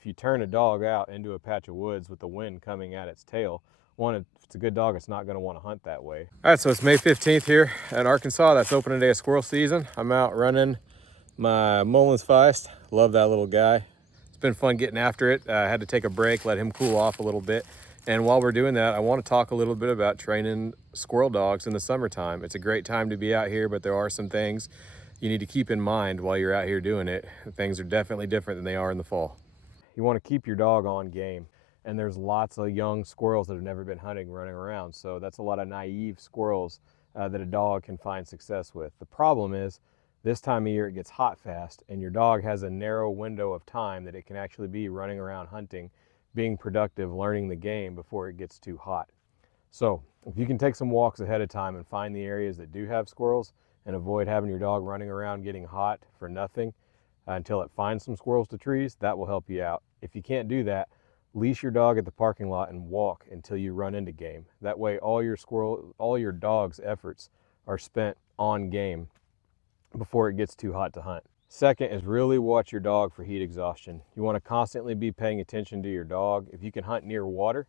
If you turn a dog out into a patch of woods with the wind coming at its tail, one, if it's a good dog, it's not going to want to hunt that way. All right, so it's May 15th here in Arkansas. That's opening day of squirrel season. I'm out running my Mullins Feist. Love that little guy. It's been fun getting after it. I had to take a break, let him cool off a little bit. And while we're doing that, I want to talk a little bit about training squirrel dogs in the summertime. It's a great time to be out here, but there are some things you need to keep in mind while you're out here doing it. Things are definitely different than they are in the fall. You want to keep your dog on game. And there's lots of young squirrels that have never been hunting running around. So that's a lot of naive squirrels that a dog can find success with. The problem is this time of year it gets hot fast, and your dog has a narrow window of time that it can actually be running around hunting, being productive, learning the game before it gets too hot. So if you can take some walks ahead of time and find the areas that do have squirrels and avoid having your dog running around getting hot for nothing until it finds some squirrels to trees, that will help you out. If you can't do that, leash your dog at the parking lot and walk until you run into game. That way all your dog's efforts are spent on game before it gets too hot to hunt. Second is really watch your dog for heat exhaustion. You want to constantly be paying attention to your dog. If you can hunt near water,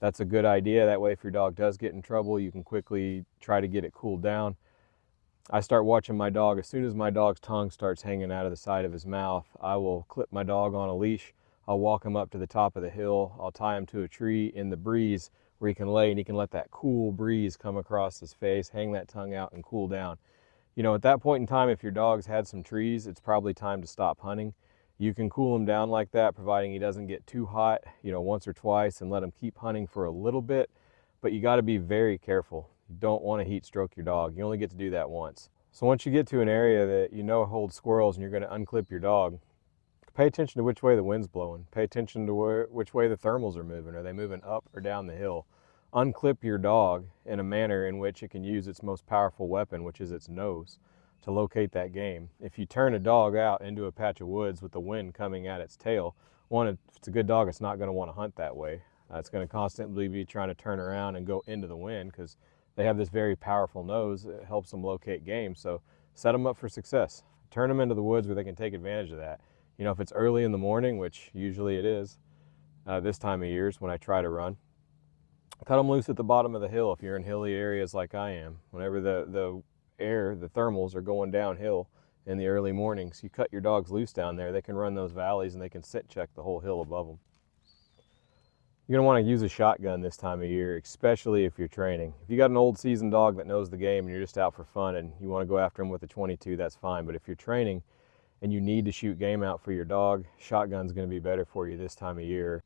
that's a good idea. That way if your dog does get in trouble, you can quickly try to get it cooled down. I start watching my dog. As soon as my dog's tongue starts hanging out of the side of his mouth, I will clip my dog on a leash. I'll walk him up to the top of the hill. I'll tie him to a tree in the breeze where he can lay, and he can let that cool breeze come across his face, hang that tongue out and cool down. You know, at that point in time, if your dog's had some trees, it's probably time to stop hunting. You can cool him down like that, providing he doesn't get too hot, you know, once or twice, and let him keep hunting for a little bit. But you got to be very careful. You don't want to heat stroke your dog. You only get to do that once. So once you get to an area that you know holds squirrels and you're going to unclip your dog, pay attention to which way the wind's blowing. Pay attention to which way the thermals are moving. Are they moving up or down the hill? Unclip your dog in a manner in which it can use its most powerful weapon, which is its nose, to locate that game. If you turn a dog out into a patch of woods with the wind coming at its tail, one, if it's a good dog, it's not going to want to hunt that way. It's going to constantly be trying to turn around and go into the wind because they have this very powerful nose that helps them locate game. So set them up for success. Turn them into the woods where they can take advantage of that. You know, if it's early in the morning, which usually it is this time of year is when I try to run, cut them loose at the bottom of the hill if you're in hilly areas like I am. Whenever the thermals are going downhill in the early mornings, you cut your dogs loose down there. They can run those valleys and they can scent check the whole hill above them. You're going to want to use a shotgun this time of year, especially if you're training. If you got an old seasoned dog that knows the game and you're just out for fun and you want to go after him with a 22, that's fine. But if you're training and you need to shoot game out for your dog, shotgun's going to be better for you this time of year.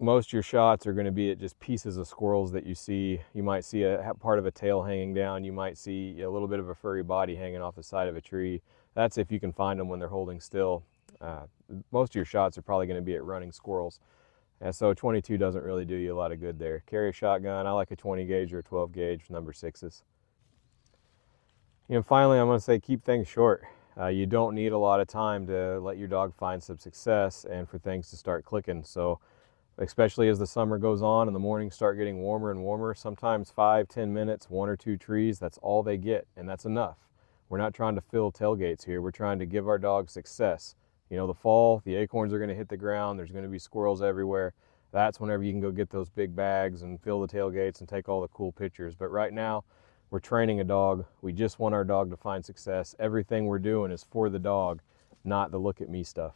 Most of your shots are going to be at just pieces of squirrels that you see. You might see a part of a tail hanging down. You might see a little bit of a furry body hanging off the side of a tree. That's if you can find them when they're holding still. Most of your shots are probably going to be at running squirrels. And so 22 doesn't really do you a lot of good there. Carry a shotgun. I like a 20 gauge or a 12 gauge number 6s. You know, finally, I'm going to say keep things short. You don't need a lot of time to let your dog find some success and for things to start clicking. So especially as the summer goes on and the mornings start getting warmer and warmer, sometimes 5-10 minutes, 1 or 2 trees, that's all they get, and that's enough. We're not trying to fill tailgates here. We're trying to give our dogs success. You know, the fall, the acorns are going to hit the ground. There's going to be squirrels everywhere. That's whenever you can go get those big bags and fill the tailgates and take all the cool pictures. But right now, we're training a dog. We just want our dog to find success. Everything we're doing is for the dog, not the look at me stuff.